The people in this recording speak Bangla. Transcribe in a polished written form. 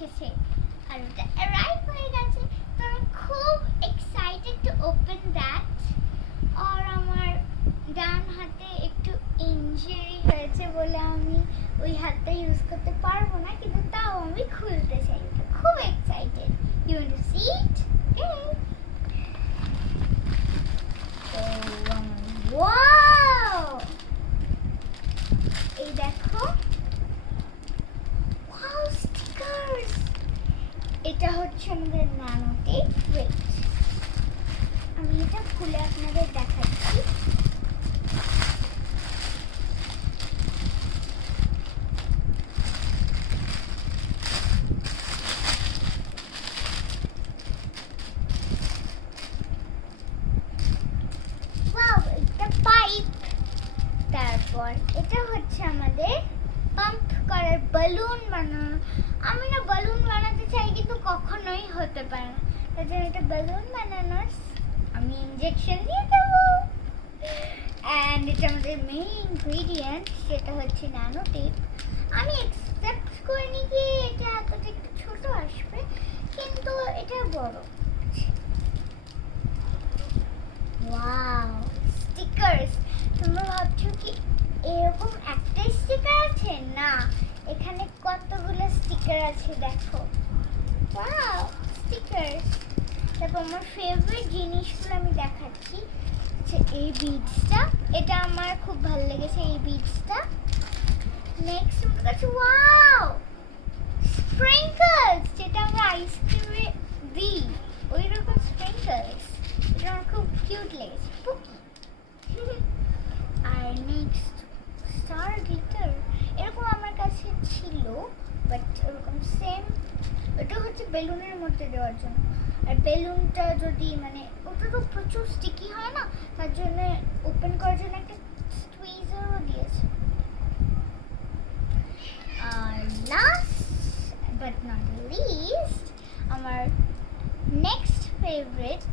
এসেছে আর ওটা অ্যারাইভ হয়ে গেছে। তো আমি খুব এক্সাইটেড টু ওপেন দ্যাট। আর আমার ডান হাতে একটু ইনজুরি হয়েছে বলে আমি ওই হাতটা ইউজ করতে পারবো না, কিন্তু তাও আমি খুলতে চাই। খুব excited. You want to see it? Wow, এই দেখো, ওয়াও স্টিকারস। এটা হচ্ছে আমাদের ন্যানোটেপ। ওয়েট, আমি এটা খুলে আপনাদের দেখাচ্ছি। পাইপ। তারপর এটা হচ্ছে আমাদের পাম্প করার বালুন বানানো। আমি না বালুন বানাতে চাই কিন্তু কখনোই হতে পারে না, তার জন্য এটা বালুন বানানোর আমি ইনজেকশন দিয়ে দেবো। অ্যান্ড এটা আমাদের মেইন ইনগ্রিডিয়েন্ট, সেটা হচ্ছে ন্যানোটেপ। আমি এক্সপেক্ট করিনি যে এটা এতটা একটু ছোট আসবে, কিন্তু এটা বড়। ওয়াও স্টিকারস। তোমরা ভাবছো কি এরকম একটাই স্টিকার আছে? না, এখানে কতগুলো স্টিকার আছে দেখো। ওয়াও স্টিকারস। তারপর আমার ফেভারিট জিনিসগুলো আমি দেখাচ্ছি। এই বিডসটা, এটা আমার খুব ভালো লেগেছে এই বিডসটা। নেক্সট আমার কাছে ওয়াও স্প্রিঙ্কলস, যেটা আমরা আইসক্রিমে দিই ওই রকম স্প্রিঙ্কলস। এটা আমার খুব কিউট লেগেছে। আর নেক্সট স্টার গ্লিটার, এরকম আমার কাছে ছিল বাট এরকম সেম। এটা হচ্ছে বেলুনের মধ্যে দেওয়ার জন্য। আর বেলুনটা যদি মানে ওটা তো প্রচুর স্টিকি হয় না, তার জন্য ওপেন করার জন্য একটা স্কুইজারও দিয়েছে। আর লাস্ট বাট নট লিস্ট, আমার নেক্সট ফেভারিট